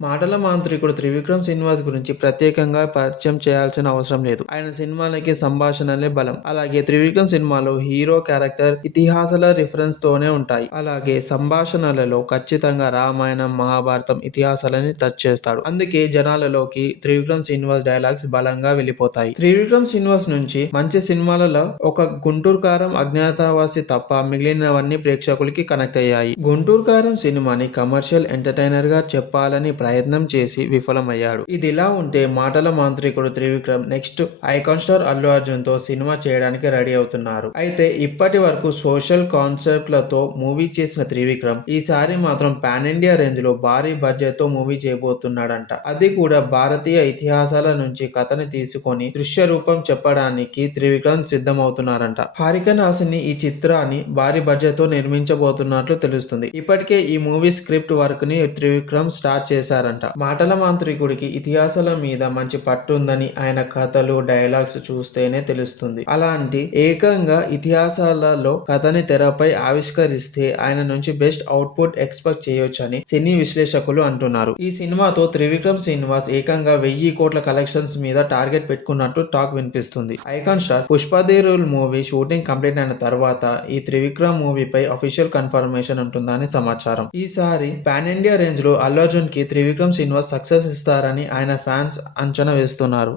మాటల మాంత్రికుడు త్రివిక్రమ్ శ్రీనివాస్ గురించి ప్రత్యేకంగా పరిచయం చేయాల్సిన అవసరం లేదు. ఆయన సినిమాలకి సంభాషణలే బలం. అలాగే త్రివిక్రమ్ సినిమాలో హీరో క్యారెక్టర్ ఇతిహాసాల రిఫరెన్స్ తోనే ఉంటాయి. అలాగే సంభాషణలలో ఖచ్చితంగా రామాయణం, మహాభారతం ఇతిహాసాలని టచ్ చేస్తాడు. అందుకే జనాలలోకి త్రివిక్రమ్ శ్రీనివాస్ డైలాగ్స్ బలంగా వెళ్ళిపోతాయి. త్రివిక్రమ్ శ్రీనివాస్ నుంచి మంచి సినిమాలలో ఒక గుంటూరు కారం, అజ్ఞాతవాసి తప్ప మిగిలినవన్నీ ప్రేక్షకులకి కనెక్ట్ అయ్యాయి. గుంటూరు కారం సినిమాని కమర్షియల్ ఎంటర్టైనర్ గా చెప్పాలని ప్రయత్నం చేసి విఫలమయ్యాడు. ఇదిలా ఉంటే మాటల మాంత్రికుడు Trivikram next icon star Allu Arjun తో సినిమా చేయడానికి రెడీ అవుతున్నారు. అయితే ఇప్పటి వరకు సోషల్ కాన్సెప్ట్లతో మూవీ చేసిన త్రివిక్రమ్ ఈసారి మాత్రం పాన్ ఇండియా రేంజ్ లో భారీ బడ్జెట్ తో మూవీ చేయబోతున్నాడంట. అది కూడా భారతీయ ఇతిహాసాల నుంచి కథని తీసుకొని దృశ్య రూపం చెప్పడానికి త్రివిక్రమ్ సిద్ధమవుతున్నారంట. హారిక హాసిని ఈ చిత్రాన్ని భారీ బడ్జెట్ తో నిర్మించబోతున్నట్లు తెలుస్తుంది. ఇప్పటికే ఈ మూవీ స్క్రిప్ట్ వర్క్ ని త్రివిక్రమ్ స్టార్ట్ చేశారంట. మాటల మాంత్రికుడికి ఇతిహాసాల మీద మంచి పట్టు ఉందని ఆయన కథలు, డైలాగ్స్ చూస్తేనే తెలుస్తుంది. అలాంటి ఏకంగా ఇతిహాసాలలో కథని తెరపై ఆవిష్కరిస్తే ఆయన నుంచి బెస్ట్ అవుట్పుట్ ఎక్స్పెక్ట్ చేయొచ్చని సినీ విశ్లేషకులు అంటున్నారు. ఈ సినిమాతో త్రివిక్రమ్ శ్రీనివాస్ ఏకంగా 1000 కోట్ల కలెక్షన్స్ మీద టార్గెట్ పెట్టుకున్నట్టు టాక్ వినిపిస్తుంది. Icon star Pushpa the rule movie shooting complete అయిన తర్వాత ఈ త్రివిక్రమ్ మూవీపై అఫీషియల్ కన్ఫర్మేషన్ ఉంటుందని సమాచారం. ఈసారి పాన్ ఇండియా రేంజ్ లో అల్లు అర్జున్ కి త్రివిక్రమ్ శ్రీనివాస్ సక్సెస్ ఇస్తారని ఆయన ఫ్యాన్స్ అంచనా వేస్తున్నారు.